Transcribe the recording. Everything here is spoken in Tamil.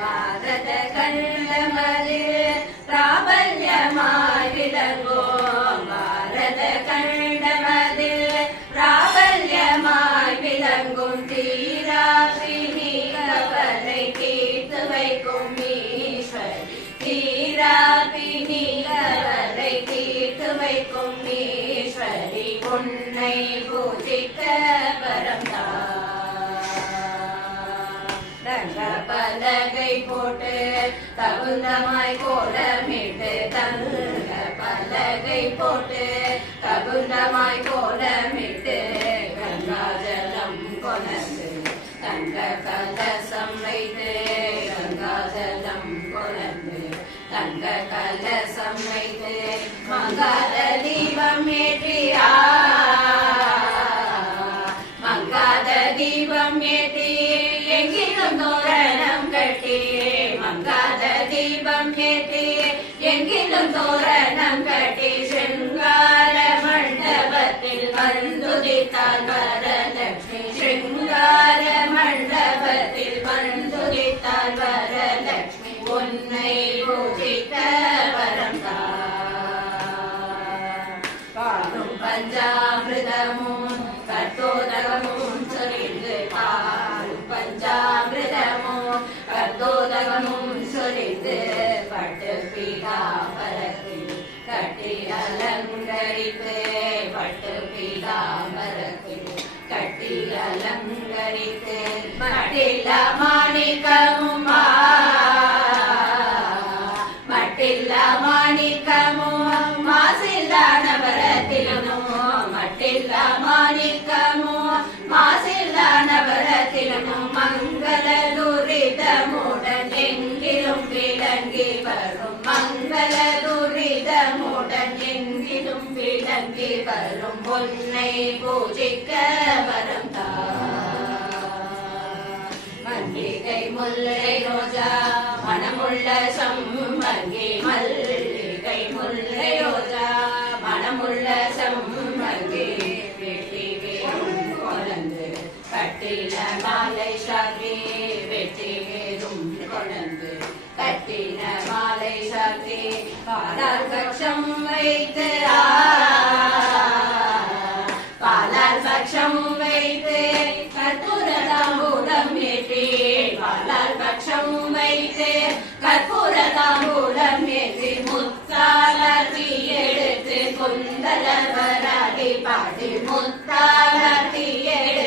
பாரத கண்டமதில் பிராபல்யமாய் விளங்கும் பாரத கண்டமதில் பிராபல்யமாய் விளங்கும் தீரா பிணி கவலை தீர்த்து வைக்கும் ஈஸ்வரி தீரா பிணி கவலை தீர்த்து வைக்கும் ஈஸ்வரி உன்னை பூஜிக்க பரந்தா பலகை போட்டு தகுந்தமாய் கோலமிட்டு தங்க பலகை போட்டு தகுந்தமாய் கோலமிட்டு கங்காஜலம் கொணர்ந்து தங்க கலசம் வைத்து கங்காஜலம் கொணர்ந்து தங்க கலசம் வைத்து மங்காத தீபம் ஏற்றியா மங்காத தீபம் ஏற்றி எங்கிலும் தோரணம் கட்டி மங்காத தீபம் ஏற்றி எங்கிலும் தோரணம் கட்டி சிங்கார மண்டபத்தில் வந்துதித்தாள் வரலட்சுமி சிங்கார மண்டபத்தில் வந்துதித்தாள் வரலட்சுமி உன்னை பூஜிக்க வரம் பாடும் பஞ்சாமிர்தமும் கர்த்தோதகமும் சொரிந்து பாடும் பஞ்சாமிர்தமும் கர்த்தோதகமும் சொரிந்து பட்டு பீதாம்பரத்தில் கட்டி அலங்கரித்து பட்டு பீதாம்பரத்தில் கட்டி அலங்கரித்து மட்டில்ல மாணிக்கமும் மட்டில்ல மாணிக்கமும் மாசில்லா நவரத்திலும் மட்டில்ல மாணிக்கமும் மாசில்லா நவரத்திலும் மங்கள துரிதமுடன் எங்கிலும் விளங்கி வரும் மங்கள துரிதமுடன் எங்கிலும் விளங்கி வரும் உன்னை பூஜிக்க வரம் தா மல்லிகை முல்லை ரோஜா மனமுள்ள சம்மங்கி மல்லிகை முல்லை ரோஜா மனமுள்ள சம்மங்கி வெட்டி வேறும் கொணர்ந்து கட்டில மாலை சாத்தி வெட்டி வேறும் கொணர்ந்து கட்டின மாலை சாத்தி பாலால் பட்சம் வைத்து பாலால் பட்சம் வைத்து கற்பூரதாம்பூலம் ஏற்றி பாலால் பட்சம் வைத்து கற்பூரதாம்பூலம் ஏற்றி முத்தாலி எடுத்து குந்தலவராகி பாடி முத்தாலி எடுத்து